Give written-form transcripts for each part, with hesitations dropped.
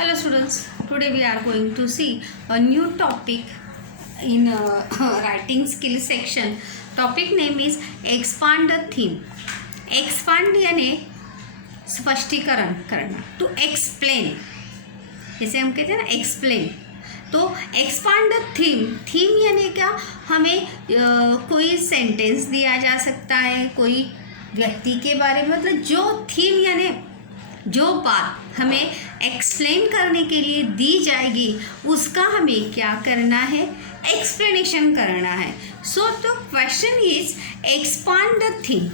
Hello students, today we are going to see a new topic in writing skill section. Topic name is expand the theme. Expand यानी स्पष्टीकरण करना, to explain, जैसे हम कहते हैं ना explain. तो expand the theme यानी क्या, हमें कोई सेंटेंस दिया जा सकता है कोई व्यक्ति के बारे में, मतलब जो थीम यानी जो बात हमें एक्सप्लेन करने के लिए दी जाएगी उसका हमें क्या करना है, एक्सप्लेनेशन करना है. So the question is expand the theme.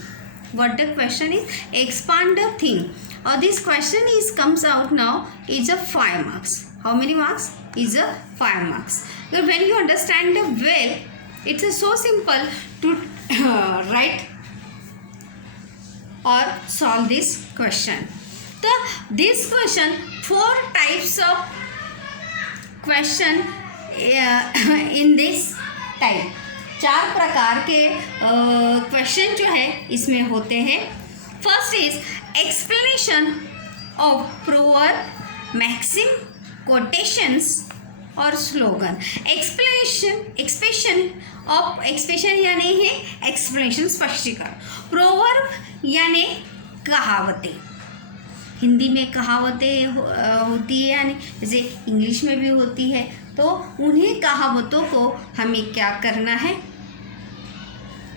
What the question is expand the theme. और this question is comes out now is a 5 marks. How many marks? Is a 5 marks. When you understand the well, it's so simple to write or solve this question. So this question, 4 types of question in this type. 4 प्रकार के question जो है इसमें होते हैं. First is explanation of proverb, maxim, quotations और slogan. Expression यानी है एक्सप्लेनेशन, स्पष्टीकरण. प्रोवर्ब यानी कहावतें. हिंदी में कहावतें होती है, यानी जैसे इंग्लिश में भी होती है. तो उन्हीं कहावतों को हमें क्या करना है,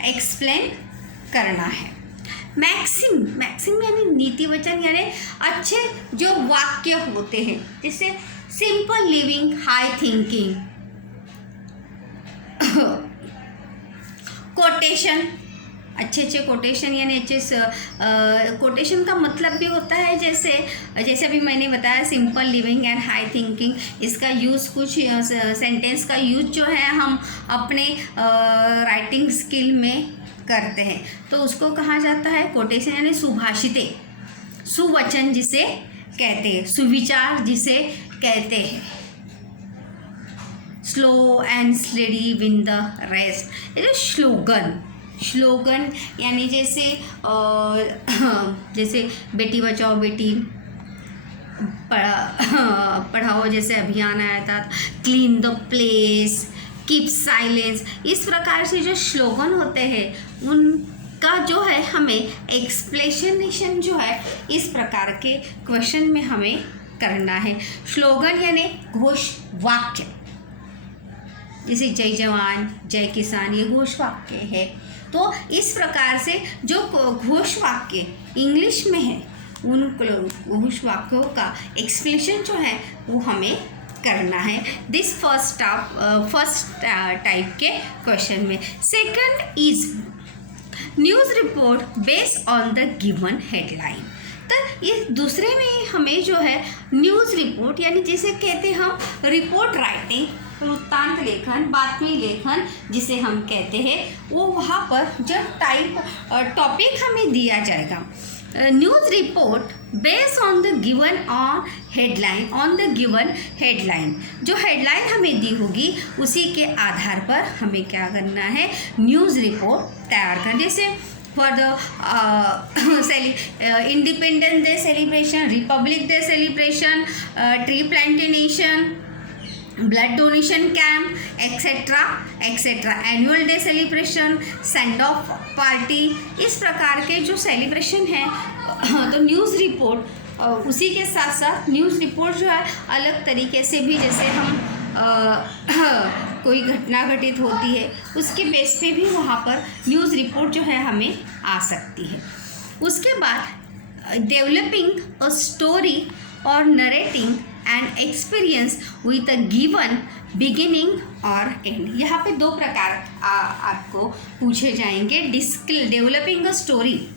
एक्सप्लेन करना है. मैक्सिम यानी नीति वचन, यानी अच्छे जो वाक्य होते हैं, जैसे simple living, high thinking. Quotation, अच्छे कोटेशन यानी कोटेशन का मतलब भी होता है जैसे अभी मैंने बताया simple living and high thinking. इसका यूज़ कुछ सेंटेंस का यूज़ जो है हम अपने राइटिंग स्किल में करते हैं, तो उसको कहा जाता है कोटेशन. यानी सुभाषितें, सुवचन जिसे कहते हैं, सुविचार जिसे कहते हैं. Slow and steady win the rest. ये स्लोगन यानी जैसे बेटी बचाओ बेटी पढ़ाओ जैसे अभियान आया था, clean the place, keep silence. इस प्रकार से जो स्लोगन होते हैं उनका जो है हमें एक्सप्लेनेशन जो है इस प्रकार के क्वेश्चन में हमें करना है. स्लोगन यानी घोष वाक्य, जैसे जय जवान जय किसान, ये घोष वाक्य है. तो इस प्रकार से जो घोष वाक्य इंग्लिश में है उन घोष वाक्यों का एक्सप्लेनेशन जो है वो हमें करना है. दिस फर्स्ट टाइप के क्वेश्चन में. Second is news report based on the given headline. तो ये दूसरे में हमें जो है न्यूज़ रिपोर्ट यानी जैसे कहते हैं हम रिपोर्ट राइटिंग, वृत्तांत लेखन, बातमी लेखन जिसे हम कहते हैं, वो वहाँ पर जब टॉपिक हमें दिया जाएगा news report based on the given headline, जो हेडलाइन हमें दी होगी उसी के आधार पर हमें क्या करना है, न्यूज़ रिपोर्ट तैयार करना. जैसे for the independence day celebration, Republic day celebration, tree plantation, blood donation camp, etcetera, annual day celebration, send off party. इस प्रकार के जो सेलिब्रेशन है तो न्यूज़ रिपोर्ट उसी के साथ साथ न्यूज़ रिपोर्ट जो है अलग तरीके से भी, जैसे हम कोई घटना घटित होती है उसके बेस पे भी वहाँ पर न्यूज़ रिपोर्ट जो है हमें आ सकती है. उसके बाद डेवलपिंग अ स्टोरी और narrating and experience with a given beginning और एंड. यहाँ पे 2 प्रकार आपको पूछे जाएंगे, डेवलपिंग अ स्टोरी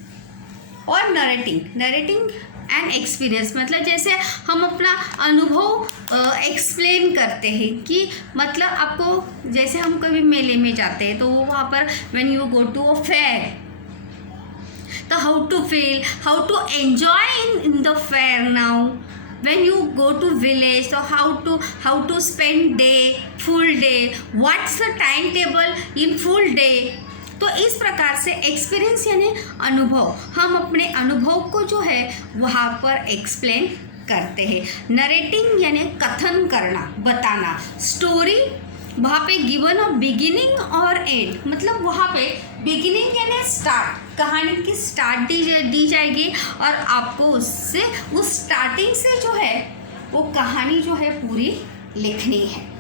और नरेटिंग एंड एक्सपीरियंस. मतलब जैसे हम अपना अनुभव एक्सप्लेन करते हैं कि मतलब आपको, जैसे हम कभी मेले में जाते हैं तो वहाँ पर when you go to a fair, तो how to feel, how to enjoy in the fair. Now when you go to village, so how to spend day, full day, what's the timetable in full day. तो इस प्रकार से experience यानी अनुभव, हम अपने अनुभव को जो है वहाँ पर एक्सप्लेन करते हैं। नरेटिंग यानी कथन करना, बताना। स्टोरी वहाँ पे गिवन ऑफ बिगिनिंग और एंड, मतलब वहाँ पे बिगिनिंग यानी स्टार्ट, कहानी की स्टार्ट दी जाएगी और आपको उससे उस स्टार्टिंग से जो है वो कहानी जो है पूरी लिखनी है।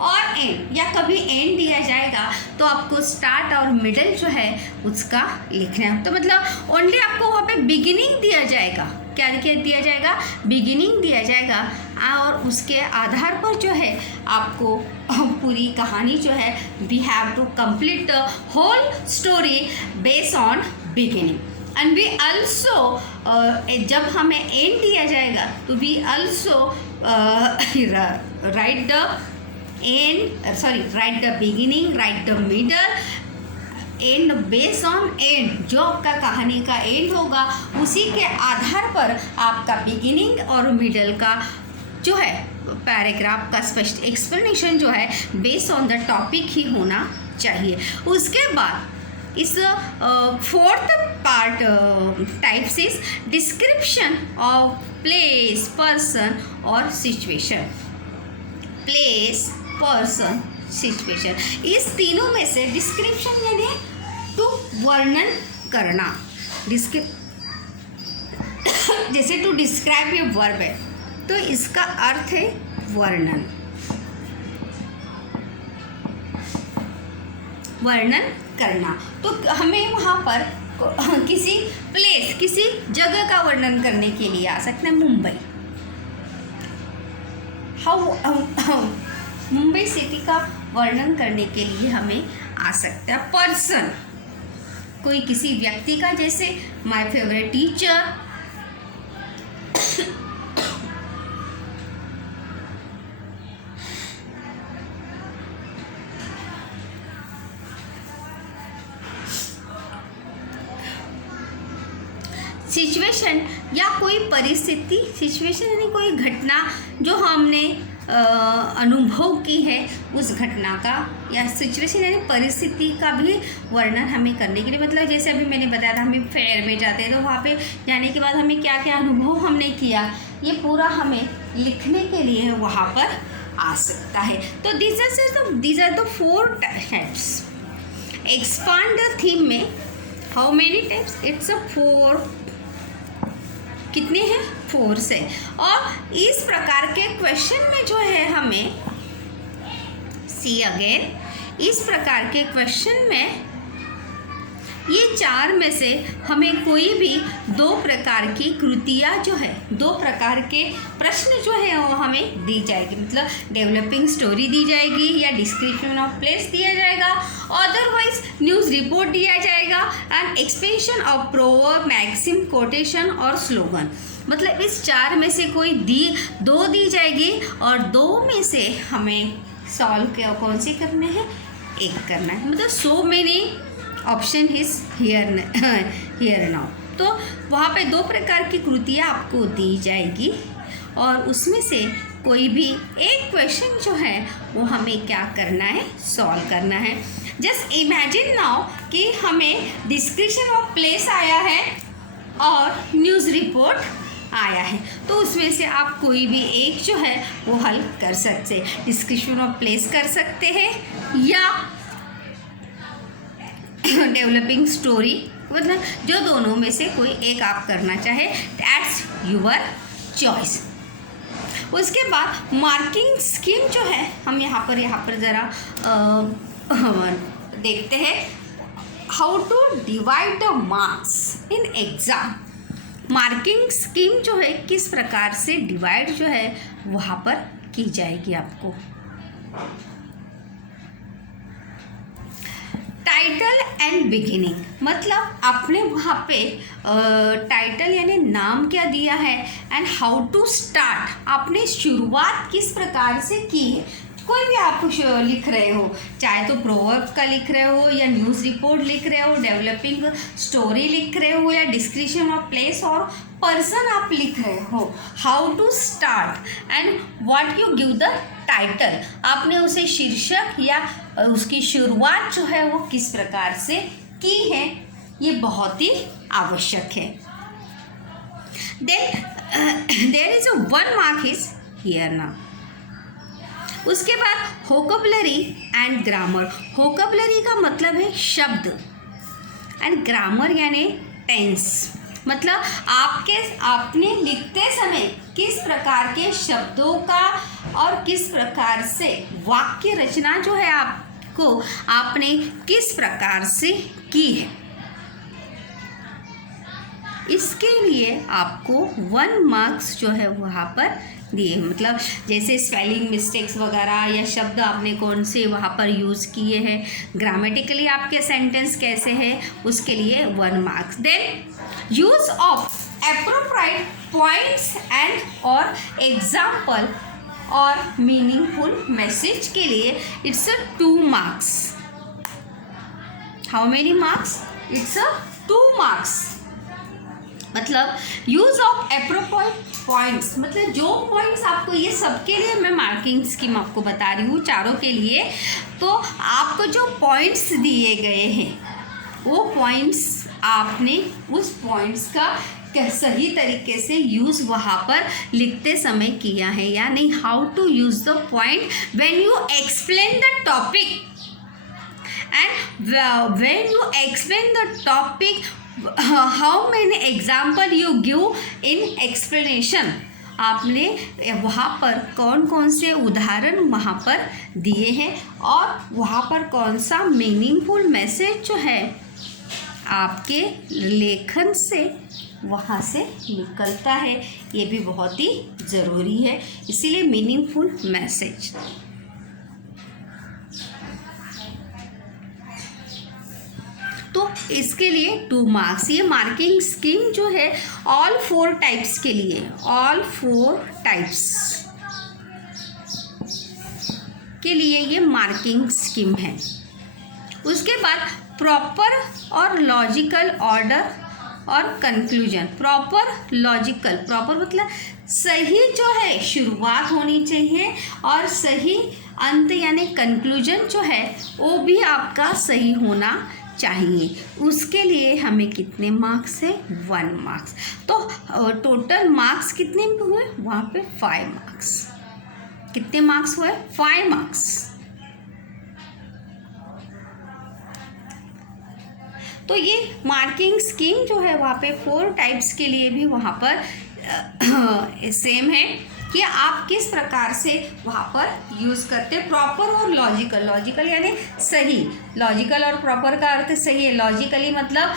और एंड या कभी एंड दिया जाएगा तो आपको स्टार्ट और मिडल जो है उसका लिखना है। तो मतलब ओनली आपको वहाँ पे बिगिनिंग दिया जाएगा, क्या दिया जाएगा, बिगिनिंग दिया जाएगा और उसके आधार पर जो है आपको पूरी कहानी जो है we have to complete the whole story based on beginning. And we also जब हमें एंड दिया जाएगा तो we also write the beginning, write the middle, and based on end, जो आपका कहानी का एंड होगा उसी के आधार पर आपका बिगिनिंग और मिडल का जो है पैराग्राफ का स्पष्ट एक्सप्लेनेशन जो है बेस्ड ऑन द टॉपिक ही होना चाहिए। उसके बाद इस fourth part types is description of place, person और सिचुएशन। प्लेस, पर्सन, सिचुएशन, इस तीनों में से डिस्क्रिप्शन यानी टू वर्णन करना, जैसे टू डिस्क्राइब ये वर्ब है तो इसका अर्थ है वर्णन, वर्णन करना। तो हमें वहाँ पर किसी प्लेस, किसी जगह का वर्णन करने के लिए आ सकते हैं। मुंबई, मुंबई सिटी का वर्णन करने के लिए हमें आ सकता है। पर्सन, कोई किसी व्यक्ति का, जैसे माय फेवरेट टीचर, सिचुएशन या कोई परिस्थिति, सिचुएशन यानी कोई घटना जो हमने अनुभव की है उस घटना का, या सिचुएशन यानी परिस्थिति का भी वर्णन हमें करने के लिए, मतलब जैसे अभी मैंने बताया था हम फेयर में जाते हैं तो वहाँ पे जाने के बाद हमें क्या क्या अनुभव हमने किया, ये पूरा हमें लिखने के लिए वहाँ पर आ सकता है। तो these are the four types. Expand the theme में how many types, it's a 4, कितने हैं, 4 से। और इस प्रकार के क्वेश्चन में जो है हमें सी अगेन, इस प्रकार के क्वेश्चन में ये 4 में से हमें कोई भी 2 प्रकार की कृतियाँ जो है, 2 प्रकार के प्रश्न जो है वो हमें दी जाएगी, मतलब डेवलपिंग स्टोरी दी जाएगी या डिस्क्रिप्शन ऑफ प्लेस दिया जाएगा, अदरवाइज न्यूज़ रिपोर्ट दिया जाएगा and explanation of proverb, maxim, quotation और स्लोगन। मतलब इस 4 में से कोई 2 दी जाएगी और 2 में से हमें सॉल्व कौन सी करने हैं, एक करना है। मतलब so many option is here now. तो वहाँ पे 2 प्रकार की कृतियाँ आपको दी जाएगी और उसमें से कोई भी एक क्वेश्चन जो है वो हमें क्या करना है, सॉल्व करना है। जस्ट इमेजिन नाउ कि हमें डिस्क्रिप्शन ऑफ प्लेस आया है और न्यूज़ रिपोर्ट आया है, तो उसमें से आप कोई भी एक जो है वो हल कर सकते हैं। डिस्क्रिप्शन ऑफ प्लेस कर सकते हैं या डेवलपिंग स्टोरी, मतलब जो दोनों में से कोई एक आप करना चाहे, दैट्स योर चॉइस। उसके बाद मार्किंग स्कीम जो है हम यहाँ पर ज़रा देखते हैं, how to divide the marks in exam. Marking scheme जो है किस प्रकार से डिवाइड जो है वहाँ पर की जाएगी आपको। टाइटल एंड बिगिनिंग, मतलब आपने वहाँ पे टाइटल यानी नाम क्या दिया है एंड हाउ टू स्टार्ट, आपने शुरुआत किस प्रकार से की है। कोई भी आप कुछ लिख रहे हो, चाहे तो प्रोवर्ब का लिख रहे हो या न्यूज़ रिपोर्ट लिख रहे हो, डेवलपिंग स्टोरी लिख रहे हो या डिस्क्रिप्शन ऑफ प्लेस और पर्सन आप लिख रहे हो, how to start and what you give the title, आपने उसे शीर्षक या उसकी शुरुआत जो है वो किस प्रकार से की है, ये बहुत ही आवश्यक है। Then there is a 1 mark is here now. उसके बाद वोकैबुलरी एंड ग्रामर। वोकैबुलरी का मतलब है शब्द, एंड ग्रामर यानी टेंस, मतलब आपने लिखते समय किस प्रकार के शब्दों का और किस प्रकार से वाक्य रचना जो है आपने किस प्रकार से की है, इसके लिए आपको 1 मार्क्स जो है वहाँ पर दिए। मतलब जैसे स्पेलिंग मिस्टेक्स वगैरह या शब्द आपने कौन से वहाँ पर यूज़ किए हैं, ग्रामेटिकली आपके सेंटेंस कैसे हैं, उसके लिए 1 marks. Then use of appropriate points and और एग्जाम्पल और मीनिंगफुल मैसेज के लिए it's a 2 marks. How many marks? It's a 2 marks. मतलब यूज़ ऑफ एप्रोप्रिएट पॉइंट्स, मतलब जो पॉइंट्स आपको, ये सबके लिए मैं मार्किंग स्कीम आपको बता रही हूँ चारों के लिए। तो आपको जो पॉइंट्स दिए गए हैं वो पॉइंट्स आपने उस पॉइंट्स का सही तरीके से यूज़ वहाँ पर लिखते समय किया है या नहीं। How to use the point when you explain the topic, and when you explain the topic how many example you give in explanation. आपने वहाँ पर कौन कौन से उदाहरण वहाँ पर दिए हैं और वहाँ पर कौन सा मीनिंगफुल मैसेज जो है आपके लेखन से वहाँ से निकलता है, ये भी बहुत ही ज़रूरी है, इसीलिए मीनिंगफुल मैसेज। तो इसके लिए 2 मार्क्स। ये मार्किंग स्कीम जो है ऑल 4 टाइप्स के लिए, ऑल 4 टाइप्स के लिए ये मार्किंग स्कीम है। उसके बाद प्रॉपर और लॉजिकल ऑर्डर और कंक्लूजन। प्रॉपर लॉजिकल, प्रॉपर मतलब सही जो है शुरुआत होनी चाहिए और सही अंत यानी कंक्लूजन जो है वो भी आपका सही होना चाहिए। उसके लिए हमें कितने मार्क्स है? 1 मार्क्स। तो टोटल मार्क्स कितने हुए वहाँ पे? 5 मार्क्स। कितने मार्क्स हुए? 5 मार्क्स। तो ये मार्किंग स्कीम जो है वहाँ पे 4 टाइप्स के लिए भी वहाँ पर सेम है कि आप किस प्रकार से वहाँ पर यूज़ करते हैं। प्रॉपर और लॉजिकल, लॉजिकल यानी सही, लॉजिकल और प्रॉपर का अर्थ सही है। लॉजिकली मतलब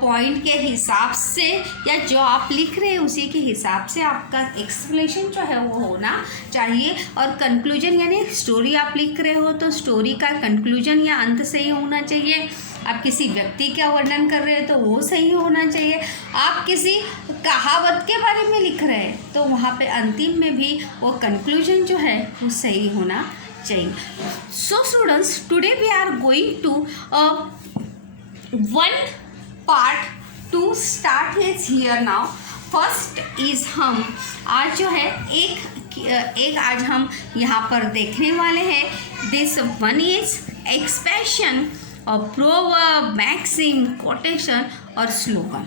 पॉइंट के हिसाब से या जो आप लिख रहे हैं उसी के हिसाब से आपका एक्सप्लेनेशन जो है वो होना चाहिए। और कंक्लूजन यानी स्टोरी आप लिख रहे हो तो स्टोरी का कंक्लूजन या अंत सही होना चाहिए। आप किसी व्यक्ति का वर्णन कर रहे हैं तो वो सही होना चाहिए। आप किसी कहावत के बारे में लिख रहे हैं तो वहाँ पे अंतिम में भी वो कंक्लूजन जो है वो सही होना चाहिए। So students, today we are going to 1 part to start is here now. First is हम आज जो है एक आज हम यहाँ पर देखने वाले हैं। दिस वन इज एक्सप्रेशन और प्रोवर्ब, मैक्सिम, कोटेशन और स्लोगन।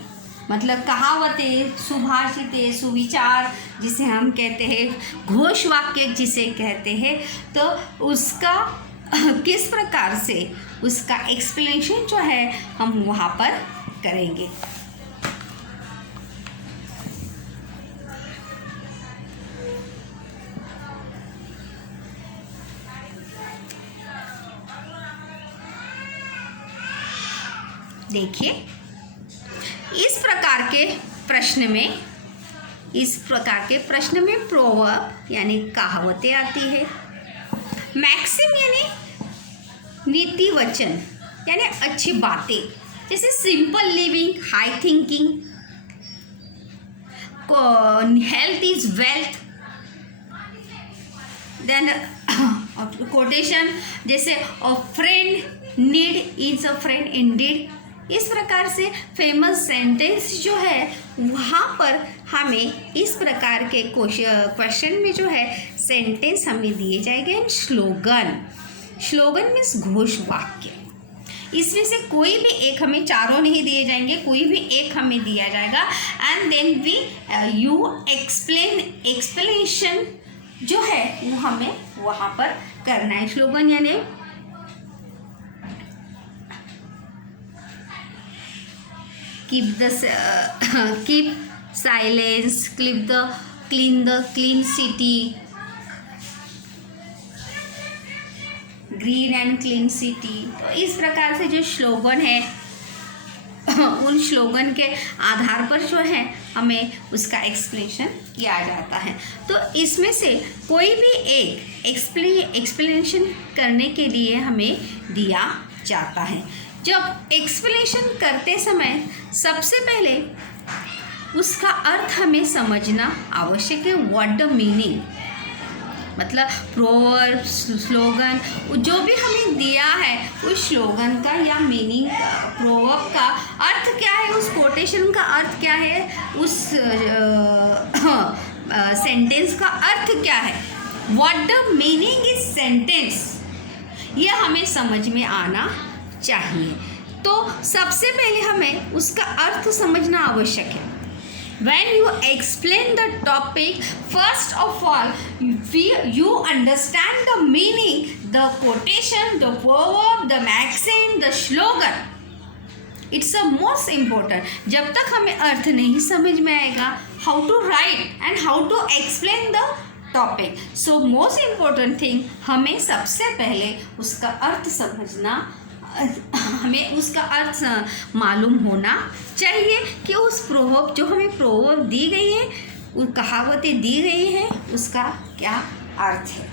मतलब कहावतें, सुभाषितें, सुविचार जिसे हम कहते हैं, घोष वाक्य जिसे कहते हैं, तो उसका किस प्रकार से उसका एक्सप्लेनेशन जो है हम वहाँ पर करेंगे। देखिए, इस प्रकार के प्रश्न में प्रोवर्ब यानी कहावतें आती है। मैक्सिम यानी नीति वचन यानी अच्छी बातें, जैसे simple living, high thinking, health is wealth. Then quotation जैसे a friend need is a friend indeed. इस प्रकार से फेमस सेंटेंस जो है वहाँ पर हमें इस प्रकार के क्वेश्चन में जो है सेंटेंस हमें दिए जाएंगे। स्लोगन, स्लोगन मीन्स घोष वाक्य। इसमें से कोई भी एक, हमें चारों नहीं दिए जाएंगे, कोई भी एक हमें दिया जाएगा and then we you explanation जो है वो हमें वहाँ पर करना है। स्लोगन यानी keep silence, clean city, green and clean city. तो इस प्रकार से जो स्लोगन है उन स्लोगन के आधार पर जो है हमें उसका एक्सप्लेनेशन किया जाता है। तो इसमें से कोई भी एक एक्सप्लेनेशन करने के लिए हमें दिया जाता है। जब एक्सप्लेनेशन करते समय सबसे पहले उसका अर्थ हमें समझना आवश्यक है। व्हाट द मीनिंग, मतलब प्रोवर्ब, स्लोगन जो भी हमें दिया है उस स्लोगन का या मीनिंग का, प्रोवर्ब का अर्थ क्या है, उस कोटेशन का अर्थ क्या है, उस सेंटेंस का अर्थ क्या है, what the meaning is sentence, यह हमें समझ में आना चाहिए। तो सबसे पहले हमें उसका अर्थ समझना आवश्यक है। When you explain the topic, first of all, you understand the meaning, the quotation, the proverb, the maxim, the slogan. It's the most important. जब तक हमें अर्थ नहीं समझ में आएगा, how to write and how to explain the topic. So most important thing, हमें सबसे पहले उसका अर्थ समझना, हमें उसका अर्थ मालूम होना चाहिए कि उस प्रोवर्ब, जो हमें प्रोवर्ब दी गई है, वो कहावतें दी गई है, उसका क्या अर्थ है।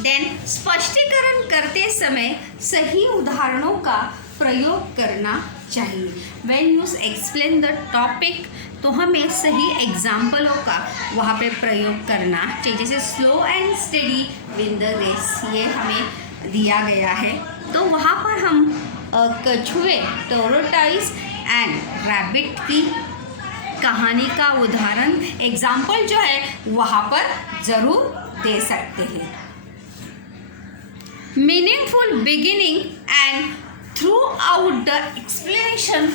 देन स्पष्टीकरण करते समय सही उदाहरणों का प्रयोग करना चाहिए। When you explain the topic, तो हमें सही एग्जाम्पलों का वहाँ पे प्रयोग करना चाहिए। जैसे slow and steady win the race, ये हमें दिया गया है। तो वहाँ पर हम कछुए, टोरोटाइस एंड रैबिट की कहानी का उदाहरण, एग्जाम्पल जो है वहाँ पर ज़रूर दे सकते हैं। Meaningful beginning and through out the explanation,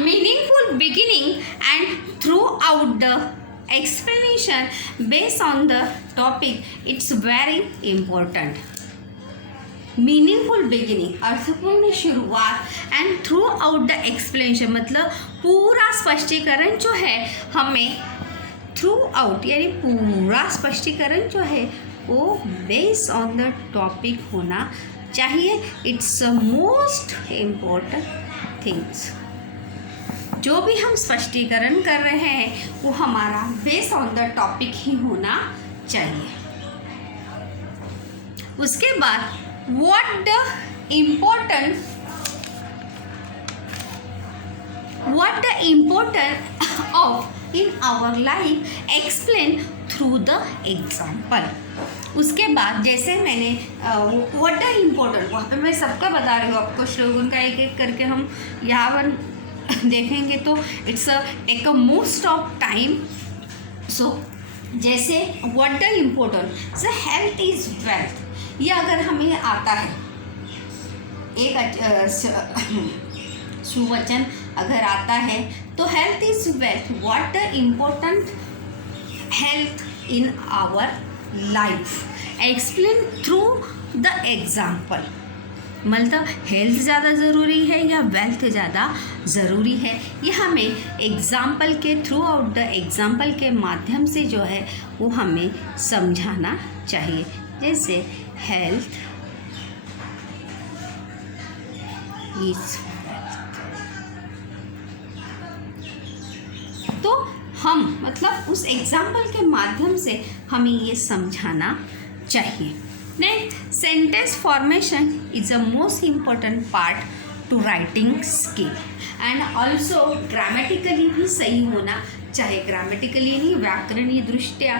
meaningful beginning and throughout the explanation based on the topic, it's very important. Meaningful beginning, अर्थपूर्ण शुरुआत, and through out the explanation, मतलब पूरा स्पष्टीकरण जो है हमें थ्रू आउट यानी पूरा स्पष्टीकरण जो है वो बेस्ड ऑन द टॉपिक होना चाहिए। It's most important things. जो भी हम स्पष्टीकरण कर रहे हैं वो हमारा बेस्ड ऑन द टॉपिक ही होना चाहिए। उसके बाद what the importance of in our life explain through the example। उसके बाद जैसे मैंने what the important, वहाँ पे मैं सबका बता रही हूँ आपको, स्लोगन का एक एक करके हम यहाँ पर देखेंगे तो it's take a most of time. So जैसे what the important, so health is wealth, ये अगर हमें आता है, एक सुवचन अगर आता है तो health is wealth, what the important health in our life, explain through the example. मतलब हेल्थ ज़्यादा ज़रूरी है या वेल्थ ज़्यादा ज़रूरी है, ये हमें एग्ज़ाम्पल के थ्रू आउट द एग्ज़ाम्पल के माध्यम से जो है वो हमें समझाना चाहिए। जैसे हेल्थ इज वेल्थ, तो हम मतलब उस एग्ज़ाम्पल के माध्यम से हमें ये समझाना चाहिए। Then sentence formation is the most important part to writing skill and also grammatically भी सही होना चाहिए. ग्रामेटिकली नहीं, व्याकरणीय दृष्टिया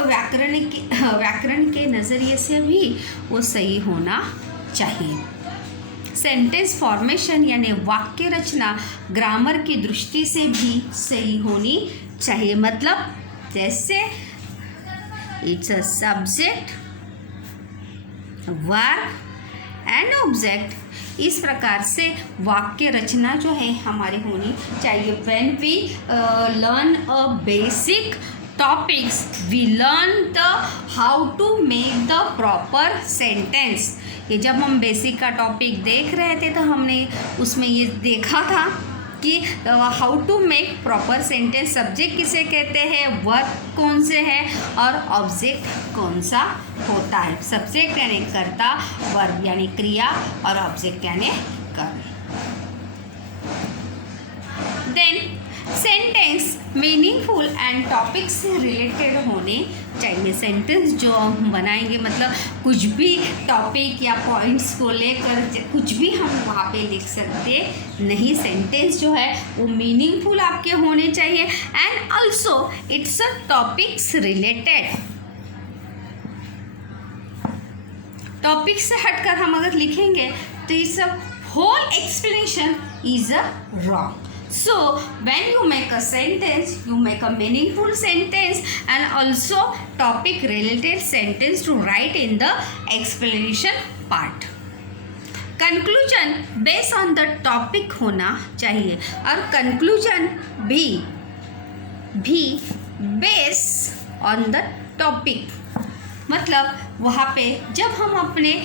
व्याकरण के नज़रिए से भी वो सही होना चाहिए. सेंटेंस फॉर्मेशन यानी वाक्य रचना ग्रामर की दृष्टि से भी सही होनी चाहिए. मतलब जैसे it's a subject, verb and object, इस प्रकार से वाक्य रचना जो है हमारी होनी चाहिए. When we learn a basic topics we learn the how to make the proper sentence. ये जब हम बेसिक का टॉपिक देख रहे थे तो हमने उसमें ये देखा था कि how to make proper sentence. Subject किसे कहते हैं, वर्ब कौन से है और ऑब्जेक्ट कौन सा होता है. सब्जेक्ट यानी कर्ता, वर्ब यानी क्रिया और ऑब्जेक्ट यानी कर्म. Then sentence meaningful and topic से रिलेटेड होने चाहिए. सेंटेंस जो हम बनाएंगे मतलब कुछ भी टॉपिक या पॉइंट्स को लेकर कुछ भी हम वहाँ पे लिख सकते नहीं. सेंटेंस जो है वो मीनिंगफुल आपके होने चाहिए and also it's a topics related. Topic से हटकर हम अगर लिखेंगे तो इस whole explanation is a wrong. So when you make a sentence, you make a meaningful sentence and also topic related sentence to write in the explanation part. Conclusion based on the topic होना चाहिए और conclusion भी based on the topic. मतलब वहाँ पे जब हम अपने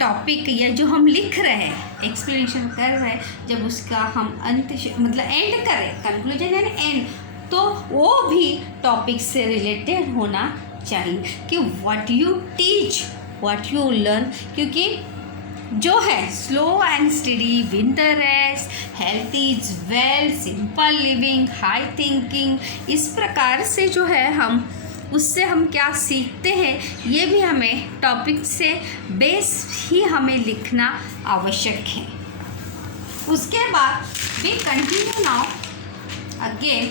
टॉपिक या जो हम लिख रहे हैं, एक्सप्लेनेशन कर रहे हैं, जब उसका हम अंत मतलब एंड करें, कंक्लूजन यानी एंड, तो वो भी टॉपिक से रिलेटेड होना चाहिए कि what you teach, what you learn. क्योंकि जो है slow and study, win the rest, health is well, simple living, high thinking, इस प्रकार से जो है हम उससे हम क्या सीखते हैं ये भी हमें टॉपिक से बेस ही हमें लिखना आवश्यक है. उसके बाद we continue now again.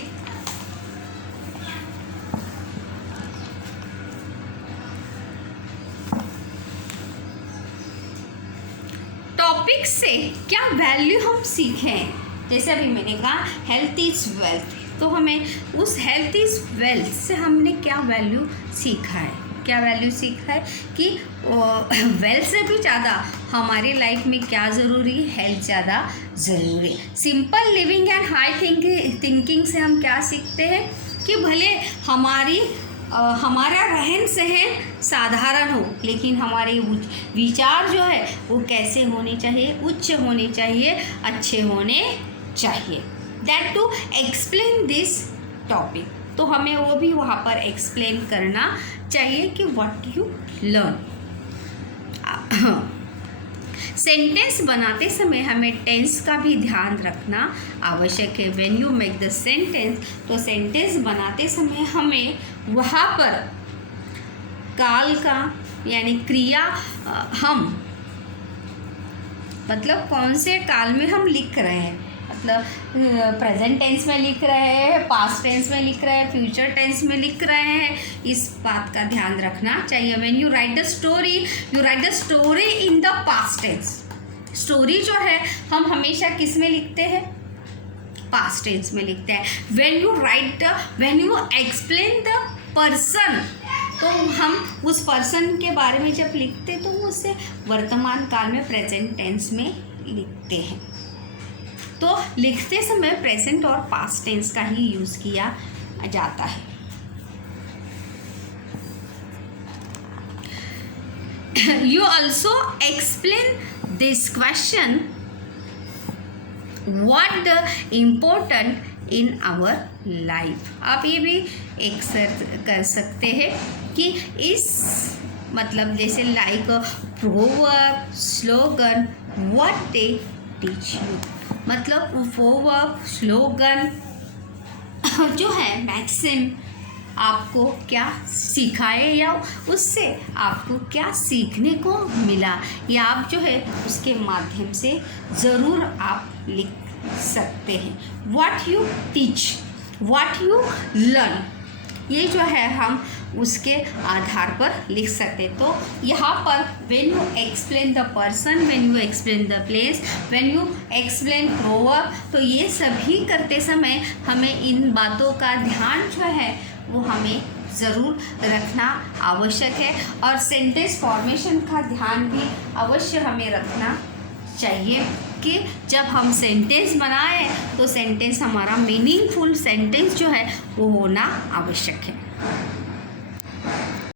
Topic से क्या वैल्यू हम सीखें. जैसे अभी मैंने कहा हेल्थ इज वेल्थ, तो हमें उस हेल्थ इज़ वेल्थ से हमने क्या वैल्यू सीखा है. क्या वैल्यू सीखा है कि वेल्थ से भी ज़्यादा हमारी लाइफ में क्या ज़रूरी है, हेल्थ ज़्यादा ज़रूरी है. Simple living and high thinking से हम क्या सीखते हैं कि भले हमारा रहन सहन साधारण हो लेकिन हमारे विचार जो है वो कैसे होने चाहिए, उच्च होने चाहिए, अच्छे होने चाहिए. That to explain this topic, तो हमें वो भी वहाँ पर एक्सप्लेन करना चाहिए कि व्हाट यू लर्न. सेंटेंस बनाते समय हमें टेंस का भी ध्यान रखना आवश्यक है. When you make the sentence, तो सेंटेंस बनाते समय हमें वहाँ पर काल का यानी क्रिया हम मतलब कौन से काल में हम लिख रहे हैं, मतलब प्रेजेंट टेंस में लिख रहे हैं, पास्ट टेंस में लिख रहे हैं, फ्यूचर टेंस में लिख रहे हैं, इस बात का ध्यान रखना चाहिए. When you write the story, you write the story in the past tense. Story जो है हम हमेशा किस में लिखते हैं, पास्ट टेंस में लिखते हैं. When you explain the person, तो हम उस पर्सन के बारे में जब लिखते तो उसे वर्तमान काल में प्रेजेंट टेंस में लिखते हैं. तो लिखते समय प्रेजेंट और पास्ट टेंस का ही यूज़ किया जाता है. You also explain this question what the important in our life. आप ये भी एक्सर्च कर सकते हैं कि इस मतलब जैसे like proverb, slogan, what they teach you. मतलब प्रोवर्ब, स्लोगन जो है मैक्सिम आपको क्या सिखाए या उससे आपको क्या सीखने को मिला, या आप जो है उसके माध्यम से ज़रूर आप लिख सकते हैं. What you teach, what you learn, ये जो है हम उसके आधार पर लिख सकते हैं. तो यहाँ पर when you explain the person, when you explain the place, when you explain proverb, तो ये सभी करते समय हमें इन बातों का ध्यान जो है वो हमें ज़रूर रखना आवश्यक है. और सेंटेंस फॉर्मेशन का ध्यान भी अवश्य हमें रखना चाहिए कि जब हम सेंटेंस बनाएं तो सेंटेंस हमारा मीनिंगफुल सेंटेंस जो है वो होना आवश्यक है.